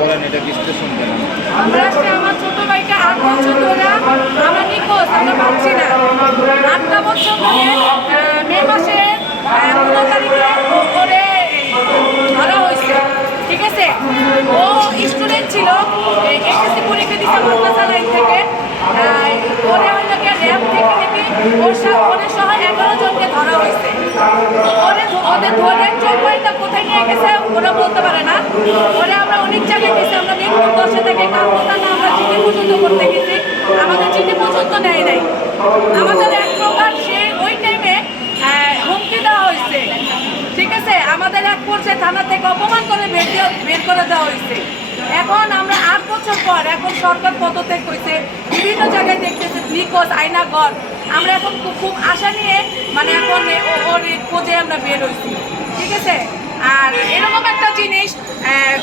বলেন, এটা বিশ্লেষণ দেন আমরা সে আমার ছোট ভাইকে আট বছর ধরে আমরা নিখোঁজ, আমরা পাচ্ছি না। আটটা বছর ধরে মে মাসে পনেরো তারিখে করে কোথায় নিয়ে গেছে, ওরা বলতে পারে না। আমরা অনেক জায়গায় গেছি, আমরা দশে থেকে না আমরা চিঠি পর্যন্ত করতে গেছি। আমাদের চিঠি পর্যন্ত নেয় নাই। আমাদের এক প্রকার সে ওই টাইমে হুমকি দেওয়া হয়েছে। ঠিক আছে? আমাদের এক পর্যায়ে থানা থেকে অপমান করে বের বের করে দেওয়া হয়েছে। এখন আমরা বছর পর এখন সরকার পদত্যাগ হয়েছে বিভিন্ন জায়গায় দেখতেছে নিখোঁজ আয়নাগর আমরা এখন খুব আশা নিয়ে মানে এখন ওর খোঁজে আমরা বের হয়েছি। ঠিক আছে? আর এরকম একটা জিনিস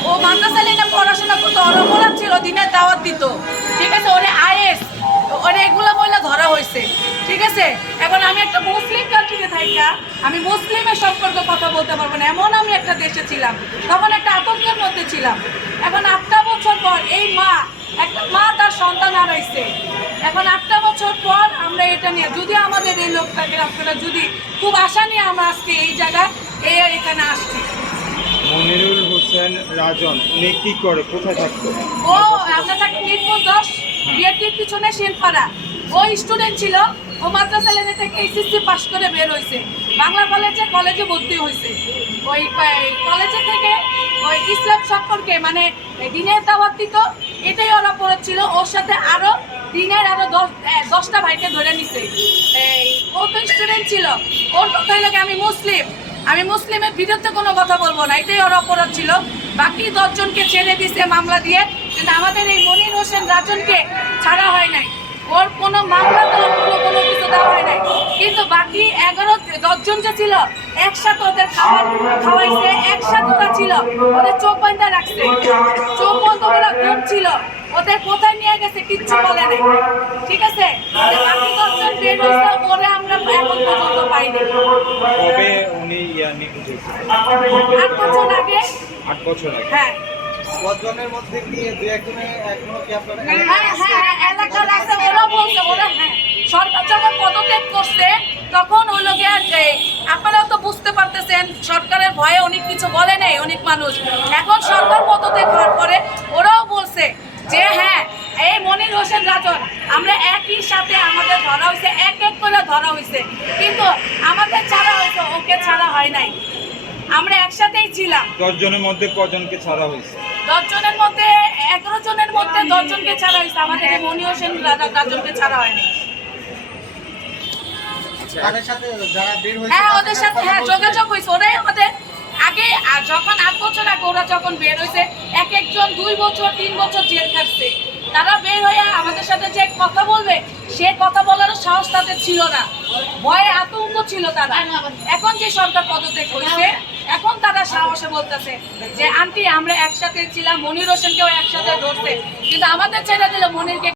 ও মাদ্রাসা লাইনে পড়াশোনা করতো অপরাধ ছিল দিনের দাওয়াত দিত। ঠিক আছে? ওরে আইএস, ওরে এগুলো বলে ধরা হয়েছে। ঠিক আছে? এখন আমি একটা মুসলিম কান্ট্রিতে থাইকা, আমি মুসলিমের সম্পর্কে কথা বলতে পারব না। এমন আমি একটা দেশে ছিলাম, তখন একটা আতঙ্কের মধ্যে ছিলাম। এখন বছর পর এই মা একটা মা তার সন্তান হারাইছে। এখন আটটা বছর পর আমরা এটা নিয়ে যদি আমাদের এই লোকটাকে আপনারা যদি খুব আশা নিয়ে আমরা আজকে এই জায়গায় এই এখানে আসছি। মনিরুল হোসেন রাজন উনি কি করে? কোথায় থাকতো? ও আমরা থাকি মিরপুর দশ বিয়েটির পিছনে শিলপাড়া। ও স্টুডেন্ট ছিল ও মাদ্রাসা লেনে থেকে এইচএসসি পাস করে বের হয়েছে বাংলা কলেজে কলেজে ভর্তি হয়েছে ওই কলেজে থেকে ওই ইসলাম সম্পর্কে মানে দিনের দাওয়াত দিত এটাই ওরা পড়েছিল। ওর সাথে আরও দিনের আরও দশ দশটা ভাইকে ধরে নিছে। ও তো স্টুডেন্ট ছিল। ওর কথা কি, আমি মুসলিম। আমি মুসলিমের বিরুদ্ধে কোনো কথা বলব না। এটাই ওর অপরাধ ছিল। বাকি দশজনকে ছেড়ে দিছে মামলা দিয়ে। কিন্তু আমাদের এই মনির হোসেন রাজনকে ছাড়া হয় নাই। ওর কোনো মামলা দেওয়ার কোনো কোনো কিছু দেওয়া হয় নাই কিন্তু বাকি এগারো যে ছিল একসাথে ওদের খাবার খাওয়াইছে একসাথে ওরা ছিল। ওদের চোখ বান্ধা রাখছে। চোখ বন্ধ করে ঘুম ছিল। ওদের কোথায় নিয়ে গেছে কিচ্ছু বলে নাই। ঠিক আছে? বাকি দশজন বের হয়েছে ওরে আমরা এখন পর্যন্ত পাইনি। কবে উনি ইয়া নিখোঁজ হয়েছে আট বছর আগে। আট বছর আগে। হ্যাঁ। কজনের মধ্যে কি দু একজনে এখনও কি আপনারা হ্যাঁ হ্যাঁ হ্যাঁ এলাকার আছে ওরা বলছে ওরা হ্যাঁ। সরকার যখন পদত্যাগ করছে তখন ওই লোকে আপনারাও তো বুঝতে পারতেছেন সরকারের ভয়ে অনেক কিছু বলে নেই অনেক মানুষ। এখন সরকার পদত্যাগ হওয়ার পরে ওরাও বলছে যে হ্যাঁ এই মনির হোসেন রাজন আমরা একই সাথে আমাদের ধরা হয়েছে এক এক করে ধরা হয়েছে। কিন্তু আমাদের ছাড়া হয়তো ওকে ছাড়া হয় নাই। আমরা একসাথেই ছিলাম। দশ জনের মধ্যে কজনকে ছাড়া হয়েছে? দশ জনের মধ্যে এগারো জনের মধ্যে দশ জনকে ছাড়া হয়েছে। আমাদের মনি হোসেন রাজা রাজনকে ছাড়া হয়নি। তাদের সাথে যারা বের হয়েছে হ্যাঁ ওদের সাথে হ্যাঁ যোগাযোগ হয়েছে। ওরাই আমাদের আগে আর যখন আট বছর আগে ওরা যখন বের হয়েছে এক একজন দুই বছর তিন বছর জেল খাটছে। তারা বের হয়ে আমাদের সাথে যে কথা বলবে সে কথা বলারও সাহস তাদের ছিল না। ভয়ে আতঙ্ক ছিল তারা। এখন যে সরকার পদত্যাগ হয়েছে এখন তারা সাহসে বলতেছে যে আন্টি আমরা একসাথে ছিলাম মনির হোসেনকেও একসাথে ধরছে। কিন্তু আমাদের ছেড়ে দিলে মনিরকে